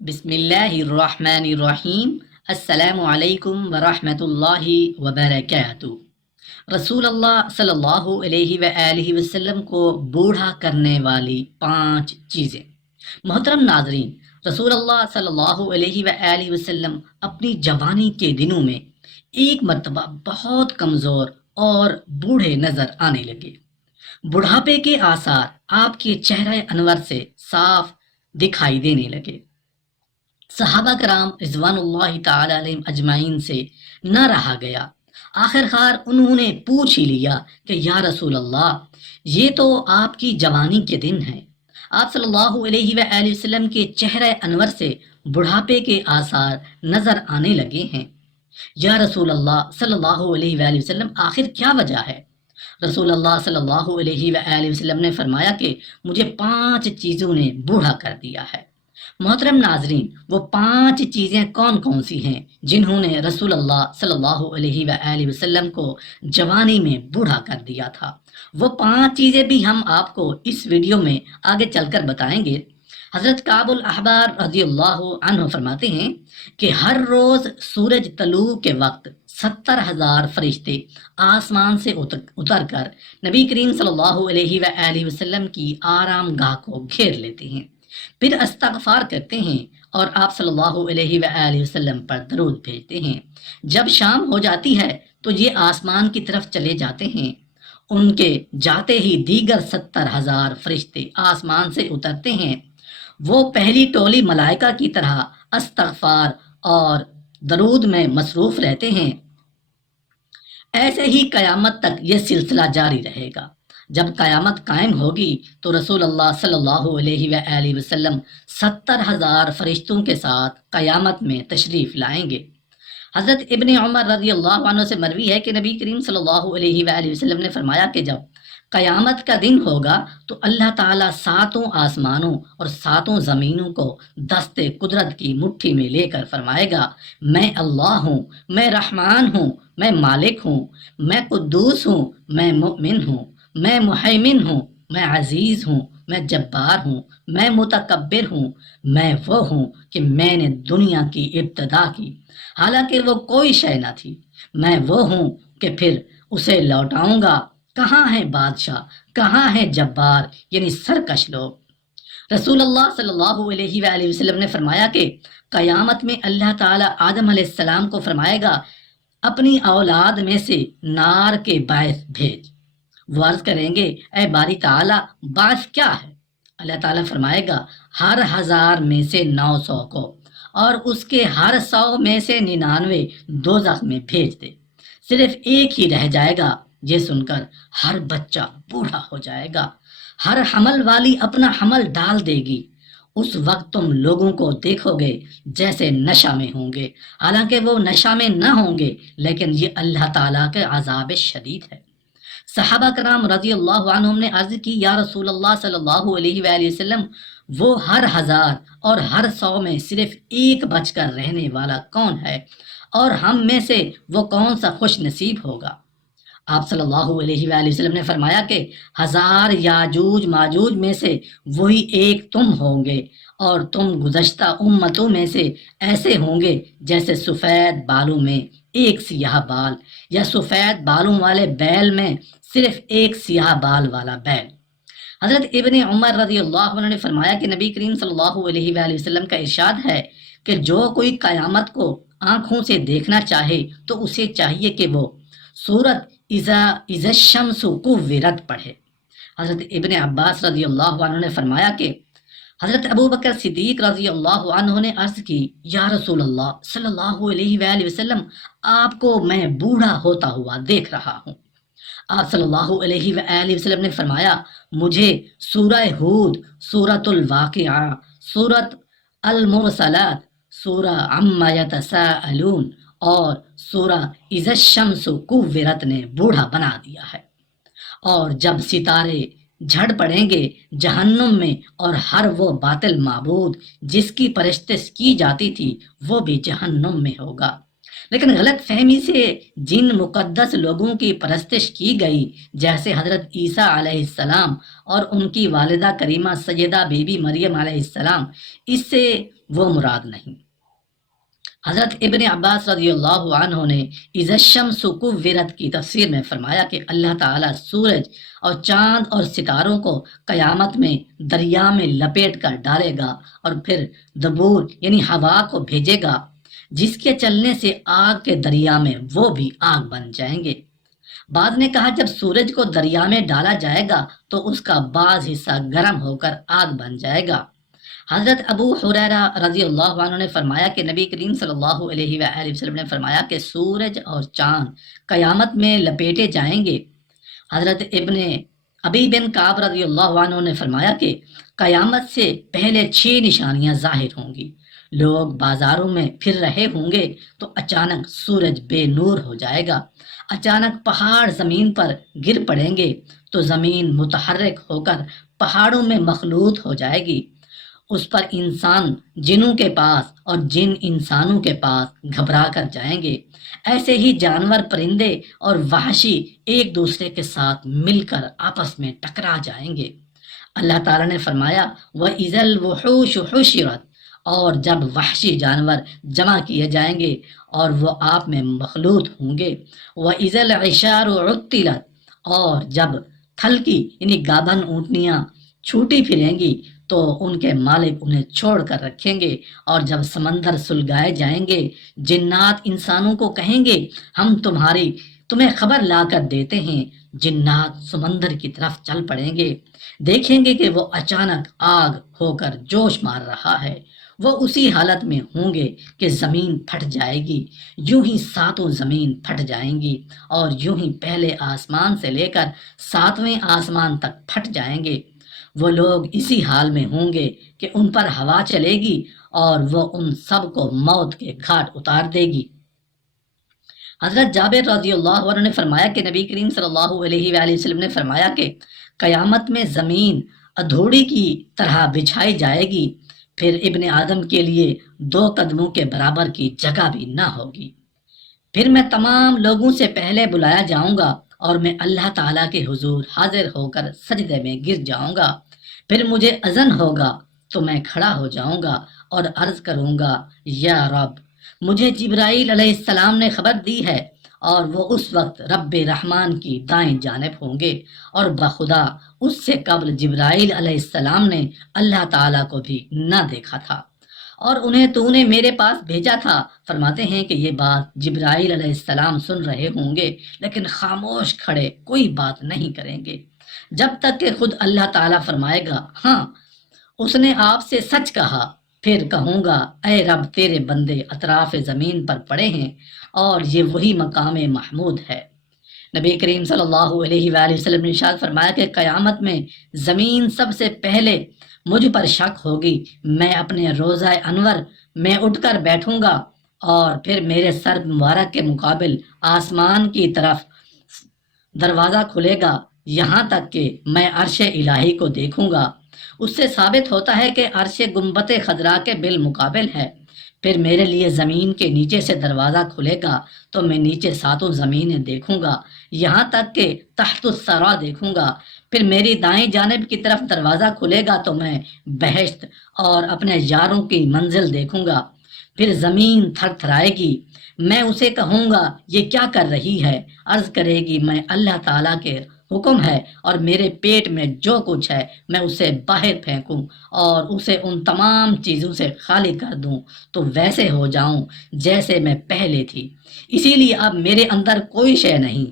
بسم اللہ الرحمن الرحیم۔ السلام علیکم ورحمۃ اللہ وبرکاتہ۔ رسول اللہ صلی اللہ علیہ وآلہ وسلم کو بوڑھا کرنے والی 5 چیزیں۔ محترم ناظرین، رسول اللہ صلی اللہ علیہ وآلہ وسلم اپنی جوانی کے دنوں میں ایک مرتبہ بہت کمزور اور بوڑھے نظر آنے لگے۔ بڑھاپے کے آثار آپ کے چہرہ انور سے صاف دکھائی دینے لگے۔ صحابہ کرام رضوان اللہ تعالی علیہم اجمعین سے نہ رہا گیا۔ آخر کار انہوں نے پوچھ ہی لیا کہ یا رسول اللہ، یہ تو آپ کی جوانی کے دن ہیں، آپ صلی اللہ علیہ وآلہ وسلم کے چہرہ انور سے بڑھاپے کے آثار نظر آنے لگے ہیں۔ یا رسول اللہ صلی اللہ علیہ وآلہ وسلم، آخر کیا وجہ ہے؟ رسول اللہ صلی اللہ علیہ وآلہ وسلم نے فرمایا کہ مجھے 5 چیزوں نے بوڑھا کر دیا ہے۔ محترم ناظرین، وہ 5 چیزیں کون کون سی ہیں جنہوں نے رسول اللہ صلی اللہ علیہ وآلہ وسلم کو جوانی میں بوڑھا کر دیا تھا؟ وہ 5 چیزیں بھی ہم آپ کو اس ویڈیو میں آگے چل کر بتائیں گے۔ حضرت کعب الاحبار رضی اللہ عنہ فرماتے ہیں کہ ہر روز سورج طلوع کے وقت 70,000 فرشتے آسمان سے اتر کر نبی کریم صلی اللہ علیہ وآلہ وسلم کی آرام گاہ کو گھیر لیتے ہیں، پھر استغفار کرتے ہیں اور آپ صلی اللہ علیہ وآلہ وسلم پر درود بھیجتے ہیں۔ جب شام ہو جاتی ہے تو یہ آسمان کی طرف چلے جاتے ہیں۔ ان کے جاتے ہی دیگر 70,000 فرشتے آسمان سے اترتے ہیں۔ وہ پہلی ٹولی ملائکہ کی طرح استغفار اور درود میں مصروف رہتے ہیں۔ ایسے ہی قیامت تک یہ سلسلہ جاری رہے گا۔ جب قیامت قائم ہوگی تو رسول اللہ صلی اللہ علیہ وآلہ وسلم 70,000 فرشتوں کے ساتھ قیامت میں تشریف لائیں گے۔ حضرت ابن عمر رضی اللہ عنہ سے مروی ہے کہ نبی کریم صلی اللہ علیہ وآلہ وسلم نے فرمایا کہ جب قیامت کا دن ہوگا تو اللہ تعالیٰ 7 آسمانوں اور 7 زمینوں کو دست قدرت کی مٹھی میں لے کر فرمائے گا، میں اللہ ہوں، میں رحمان ہوں، میں مالک ہوں، میں قدوس ہوں، میں مؤمن ہوں، میں محیمن ہوں، میں عزیز ہوں، میں جبار ہوں، میں متکبر ہوں، میں وہ ہوں کہ میں نے دنیا کی ابتدا کی حالانکہ وہ کوئی شے نہ تھی، میں وہ ہوں کہ پھر اسے لوٹاؤں گا۔ کہاں ہے بادشاہ، کہاں ہے جبار، یعنی سرکش لوگ؟ رسول اللہ صلی اللہ علیہ وآلہ وسلم نے فرمایا کہ قیامت میں اللہ تعالیٰ آدم علیہ السلام کو فرمائے گا، اپنی اولاد میں سے نار کے باعث بھیج۔ وہ عرض کریں گے، اے باری تعالیٰ، باعث کیا ہے؟ اللہ تعالیٰ فرمائے گا، ہر 1000 میں سے 900 کو اور اس کے ہر 100 میں سے 99 دوزخ میں بھیج دے، صرف ایک ہی رہ جائے گا۔ یہ سن کر ہر بچہ بوڑھا ہو جائے گا، ہر حمل والی اپنا حمل ڈال دے گی۔ اس وقت تم لوگوں کو دیکھو گے جیسے نشہ میں ہوں گے، حالانکہ وہ نشہ میں نہ ہوں گے، لیکن یہ اللہ تعالیٰ کے عذاب شدید ہے۔ صحابہ کرام رضی اللہ عنہم نے عرض کی، یا رسول اللہ صلی اللہ علیہ وآلہ وسلم، وہ ہر 1000 اور ہر 100 میں صرف ایک بچ کر رہنے والا کون ہے، اور ہم میں سے وہ کون سا خوش نصیب ہوگا؟ آپ صلی اللہ علیہ وآلہ وسلم نے فرمایا کہ 1000 یاجوج ماجوج میں سے وہی ایک تم ہوں گے، اور تم گزشتہ امتوں میں سے ایسے ہوں گے جیسے سفید بالوں میں ایک سیاہ بال، یا سفید بالوں والے بیل میں صرف ایک سیاہ بال والا بیل۔ حضرت ابن عمر رضی اللہ عنہ نے فرمایا کہ نبی کریم صلی اللہ علیہ وآلہ وسلم کا ارشاد ہے کہ جو کوئی قیامت کو آنکھوں سے دیکھنا چاہے تو اسے چاہیے کہ وہ سورت اذا الشمس کوورت پڑھے۔ حضرت ابن عباس رضی اللہ عنہ نے فرمایا کہ حضرت ابو بکر صدیق رضی اللہ عنہ نے عرض کی، یا رسول اللہ صلی اللہ علیہ وآلہ وسلم، آپ کو میں بوڑھا ہوتا ہوا دیکھ رہا ہوں۔ آپ صلی اللہ علیہ وآلہ وسلم نے فرمایا، مجھے سورہ ہود، سورۃ الواقعہ، سورۃ المرسلات، سورہ عما یتساءلون اور سورہ اذا الشمس کوورت نے بوڑھا بنا دیا ہے۔ اور جب ستارے جھڑ پڑیں گے جہنم میں، اور ہر وہ باطل معبود جس کی پرستش کی جاتی تھی وہ بھی جہنم میں ہوگا۔ لیکن غلط فہمی سے جن مقدس لوگوں کی پرستش کی گئی جیسے حضرت عیسیٰ علیہ السلام اور ان کی والدہ کریمہ سیدہ بی بی مریم علیہ السلام، اس سے وہ مراد نہیں۔ حضرت ابن عباس رضی اللہ عنہ نے اذا الشمس کورت کی تفسیر میں فرمایا کہ اللہ تعالیٰ سورج اور چاند اور ستاروں کو قیامت میں دریا میں لپیٹ کر ڈالے گا اور پھر دبور یعنی ہوا کو بھیجے گا، جس کے چلنے سے آگ کے دریا میں وہ بھی آگ بن جائیں گے۔ بعد نے کہا جب سورج کو دریا میں ڈالا جائے گا تو اس کا بعض حصہ گرم ہو کر آگ بن جائے گا۔ حضرت ابو حریرہ رضی اللہ عنہ نے فرمایا کہ نبی کریم صلی اللہ علیہ وآلہ وسلم نے فرمایا کہ سورج اور چاند قیامت میں لپیٹے جائیں گے۔ حضرت ابی بن کعب رضی اللہ عنہ نے فرمایا کہ قیامت سے پہلے 6 نشانیاں ظاہر ہوں گی۔ لوگ بازاروں میں پھر رہے ہوں گے تو اچانک سورج بے نور ہو جائے گا، اچانک پہاڑ زمین پر گر پڑیں گے تو زمین متحرک ہو کر پہاڑوں میں مخلوط ہو جائے گی، اس پر انسان جنوں کے پاس اور جن انسانوں کے پاس گھبرا کر جائیں گے، ایسے ہی جانور پرندے اور وحشی ایک دوسرے کے ساتھ مل کر آپس میں ٹکرا جائیں گے۔ اللہ تعالیٰ نے فرمایا وَإِذَا الْوُحُوشُ حُشِرَتْ، اور جب وحشی جانور جمع کیے جائیں گے اور وہ آپ میں مخلوط ہوں گے، وَإِذَا الْعِشَارُ عُطِّلَتْ، اور جب تھلکی یعنی گابھن اونٹنیاں چھوٹی پھریں گی تو ان کے مالک انہیں چھوڑ کر رکھیں گے، اور جب سمندر سلگائے جائیں گے جنات انسانوں کو کہیں گے ہم تمہیں خبر لا کر دیتے ہیں، جنات سمندر کی طرف چل پڑیں گے، دیکھیں گے کہ وہ اچانک آگ ہو کر جوش مار رہا ہے، وہ اسی حالت میں ہوں گے کہ زمین پھٹ جائے گی، یوں ہی 7 زمین پھٹ جائیں گی، اور یوں ہی پہلے آسمان سے لے کر 7ویں آسمان تک پھٹ جائیں گے۔ وہ لوگ اسی حال میں ہوں گے کہ ان پر ہوا چلے گی اور وہ ان سب کو موت کے گھاٹ اتار دے گی۔ حضرت جابر رضی اللہ عنہ نے فرمایا کہ نبی کریم صلی اللہ علیہ وآلہ وسلم نے فرمایا کہ قیامت میں زمین ادھوڑی کی طرح بچھائی جائے گی، پھر ابن آدم کے لیے 2 قدموں کے برابر کی جگہ بھی نہ ہوگی، پھر میں تمام لوگوں سے پہلے بلایا جاؤں گا اور میں اللہ تعالیٰ کے حضور حاضر ہو کر سجدے میں گر جاؤں گا، پھر مجھے اذن ہوگا تو میں کھڑا ہو جاؤں گا اور عرض کروں گا یا رب، مجھے جبرائیل علیہ السلام نے خبر دی ہے، اور وہ اس وقت رب رحمان کی دائیں جانب ہوں گے، اور بخدا اس سے قبل جبرائیل علیہ السلام نے اللہ تعالیٰ کو بھی نہ دیکھا تھا، اور انہیں تو نے میرے پاس بھیجا تھا۔ فرماتے ہیں کہ یہ بات جبرائیل علیہ السلام سن رہے ہوں گے لیکن خاموش کھڑے کوئی بات نہیں کریں گے، جب تک کہ خود اللہ تعالیٰ فرمائے گا ہاں اس نے آپ سے سچ کہا، پھر کہوں گا اے رب تیرے بندے اطراف زمین پر پڑے ہیں، اور یہ وہی مقام محمود ہے۔ نبی کریم صلی اللہ علیہ وآلہ وسلم نے ارشاد فرمایا کہ قیامت میں زمین سب سے پہلے مجھ پر شک ہوگی، میں اپنے روضہ انور میں اٹھ کر بیٹھوں گا، اور پھر میرے سر مبارک کے مقابل آسمان کی طرف دروازہ کھلے گا یہاں تک کہ میں عرش الہی کو دیکھوں گا۔ اس سے ثابت ہوتا ہے کہ عرش گنبد خضرا کے بالمقابل ہے۔ پھر میرے لیے زمین کے نیچے سے دروازہ کھلے گا تو میں نیچے 7 زمینیں دیکھوں گا یہاں تک کہ تحت الثرى دیکھوں گا۔ پھر میری دائیں جانب کی طرف دروازہ کھلے گا تو میں بہشت اور اپنے یاروں کی منزل دیکھوں گا۔ پھر زمین تھر تھرائے گی، میں اسے کہوں گا یہ کیا کر رہی ہے؟ عرض کرے گی میں اللہ تعالیٰ کے حکم ہے اور میرے پیٹ میں جو کچھ ہے میں اسے باہر پھینکوں اور اسے ان تمام چیزوں سے خالی کر دوں تو ویسے ہو جاؤں جیسے میں پہلے تھی، اسی لیے اب میرے اندر کوئی شے نہیں،